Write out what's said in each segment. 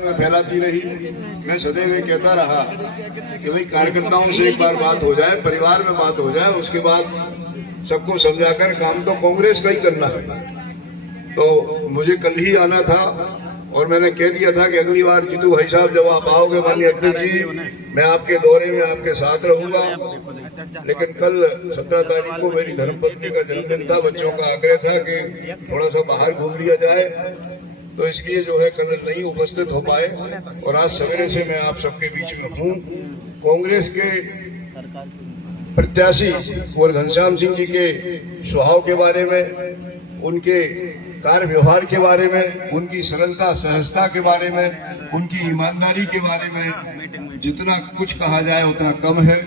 में फैलाती रही। मैं सदैव ये कहता रहा कि भाई कार्यकर्ताओं से एक बार बात हो जाए, परिवार में बात हो जाए, उसके बाद सबको समझाकर काम तो कांग्रेस का ही करना है। तो मुझे कल ही आना था और मैंने कह दिया था कि अगली बार जीतू भाई साहब जब आप आओगे माननीय अध्यक्ष जी, मैं आपके दौरे में आपके साथ रहूंगा। लेकिन कल 17 तारीख को मेरी धर्मपत्नी का जन्मदिन था, बच्चों का आग्रह था कि थोड़ा सा बाहर घूम लिया जाए, तो इसलिए जो है कल नहीं उपस्थित हो पाए। और आज सवेरे से मैं आप सबके बीच में हूँ। कांग्रेस के प्रत्याशी कुंवर घनश्याम सिंह जी के स्वभाव के बारे में, उनके कार्य व्यवहार के बारे में, उनकी सरलता सहजता के बारे में, उनकी ईमानदारी के बारे में जितना कुछ कहा जाए उतना कम है।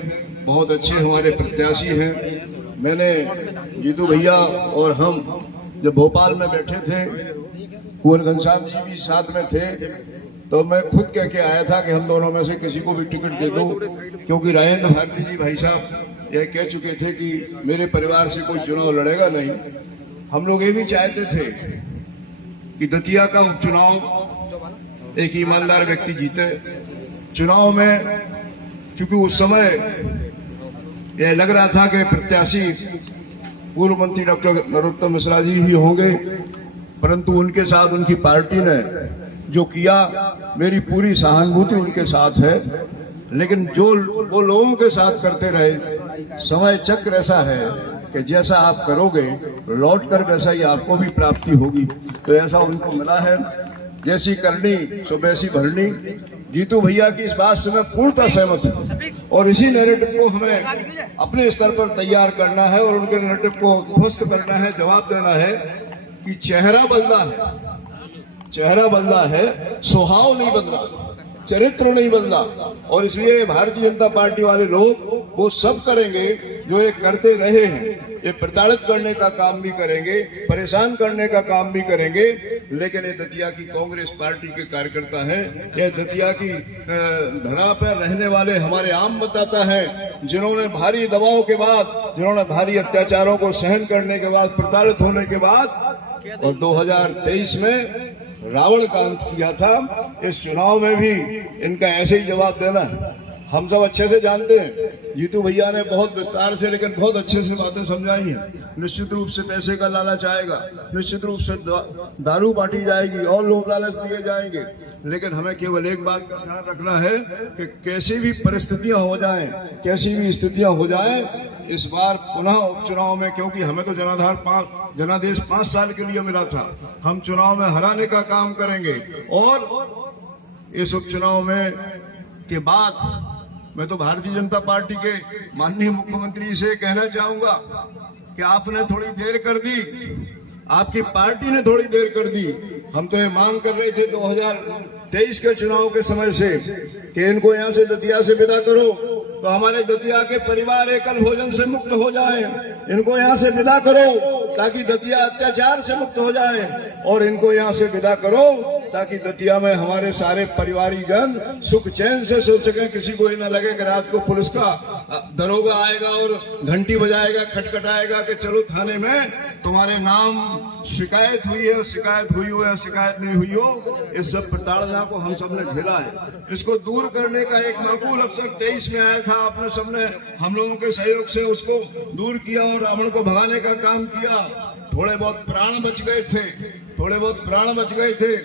बहुत अच्छे हमारे प्रत्याशी हैं। मैंने जीतू भैया और हम जब भोपाल में बैठे थे, कुंवर घनश्याम जी भी साथ में थे, तो मैं खुद कह के आया था कि हम दोनों में से किसी को भी टिकट दे दो, क्योंकि राजेंद्र भारती जी भाई साहब यह कह चुके थे कि मेरे परिवार से कोई चुनाव लड़ेगा नहीं। हम लोग ये भी चाहते थे कि दतिया का उपचुनाव एक ईमानदार व्यक्ति जीते। चुनाव में चूंकि उस समय यह लग रहा था कि प्रत्याशी पूर्व मंत्री डॉक्टर नरोत्तम मिश्रा जी ही होंगे, परंतु उनके साथ उनकी पार्टी ने जो किया, मेरी पूरी सहानुभूति उनके साथ है। लेकिन जो वो लोगों के साथ करते रहे, समय चक्र ऐसा है कि जैसा आप करोगे लौट कर वैसा ही आपको भी प्राप्ति होगी। तो ऐसा उनको मिला है। जैसी करनी सो वैसी भरनी। जीतू भैया की इस बात से मैं पूर्णतः सहमत हूँ और इसी नैरेटिव को हमें अपने स्तर पर तैयार करना है और उनके नैरेटिव को ध्वस्त करना है, जवाब देना है कि चेहरा बदला है, चेहरा बदला है, स्वभाव नहीं बदला, चरित्र नहीं बदला। और इसलिए भारतीय जनता पार्टी वाले लोग वो सब करेंगे जो ये करते रहे हैं। ये प्रताड़ित करने का काम भी करेंगे, परेशान करने का काम भी करेंगे। लेकिन ये दतिया की कांग्रेस पार्टी के कार्यकर्ता हैं, ये दतिया की धरा पर रहने वाले हमारे आम मतदाता हैं, जिन्होंने भारी दबाव के बाद, जिन्होंने भारी अत्याचारों को सहन करने के बाद, प्रताड़ित होने के बाद और 2023 में रावण का अंत किया था। इस चुनाव में भी इनका ऐसे ही जवाब देना है। हम सब अच्छे से जानते हैं, जीतू भैया ने बहुत विस्तार से लेकिन बहुत अच्छे से बातें समझाई हैं। निश्चित रूप से पैसे का लालच आएगा, निश्चित रूप से दारू बांटी जाएगी और लोभ लालच दिए जाएंगे। लेकिन हमें केवल एक बात का ध्यान रखना है कि कैसी भी परिस्थितियां हो जाएं, कैसी भी स्थितियां हो जाएं, इस बार पुनः उपचुनाव में, क्योंकि हमें तो जनादेश 5 साल के लिए मिला था, हम चुनाव में हराने का काम करेंगे। और इस उपचुनाव में के बाद मैं तो भारतीय जनता पार्टी के माननीय मुख्यमंत्री से कहना चाहूंगा कि आपने थोड़ी देर कर दी, आपकी पार्टी ने थोड़ी देर कर दी। हम तो ये मांग कर रहे थे 2023 के चुनाव के समय से कि इनको यहाँ से दतिया से विदा करो तो हमारे दतिया के परिवार एकल भोजन से मुक्त हो जाएं। इनको यहाँ से विदा करो ताकि दतिया अत्याचार से मुक्त हो जाए, और इनको यहाँ से विदा करो ताकि दतिया में हमारे सारे परिवारी जन सुख चैन से सो सके। किसी को ये न लगे कि रात को पुलिस का दरोगा आएगा और घंटी बजाएगा, खटखटाएगा कि चलो थाने में तुम्हारे नाम शिकायत हुई है, शिकायत हुई हो या शिकायत नहीं हुई हो। इस सब प्रताड़ना को हम सबने झेला है। इसको दूर करने का एक माकूल अवसर 23 में आया था। आपने सबने हम लोगों के सहयोग से उसको दूर किया और रावण को भगाने का काम किया। थोड़े बहुत प्राण बच गए थे, थोड़े बहुत प्राण बच गए थे।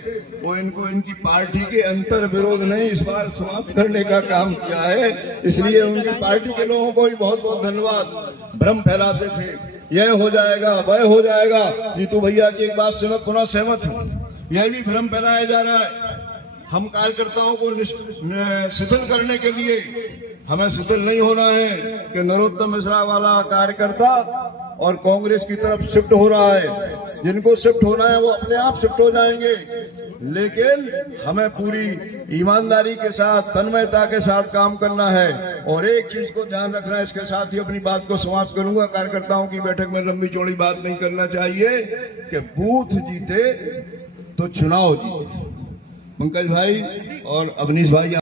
वो इनको इनकी पार्टी के अंतर विरोध ने इस बार समाप्त करने का काम किया है। इसलिए उनकी पार्टी के लोगों को भी बहुत बहुत धन्यवाद। भ्रम फैलाते थे यह हो जाएगा, वह हो जाएगा। जीतू भैया की एक बात से मैं पुनः सहमत हूँ, यह भी भ्रम फैलाया जा रहा है। हम कार्यकर्ताओं को शिथिल करने के लिए हमें शिथिल नहीं होना है कि नरोत्तम मिश्रा वाला कार्यकर्ता और कांग्रेस की तरफ शिफ्ट हो रहा है। जिनको शिफ्ट होना है वो अपने आप शिफ्ट हो जाएंगे। लेकिन हमें पूरी ईमानदारी के साथ, तन्मयता के साथ काम करना है। और एक चीज को ध्यान रखना है, इसके साथ ही अपनी बात को समाप्त करूंगा। कार्यकर्ताओं की बैठक में लंबी चौड़ी बात नहीं करना चाहिए कि बूथ जीते तो चुनाव जीते। पंकज भाई और अवनीश भाई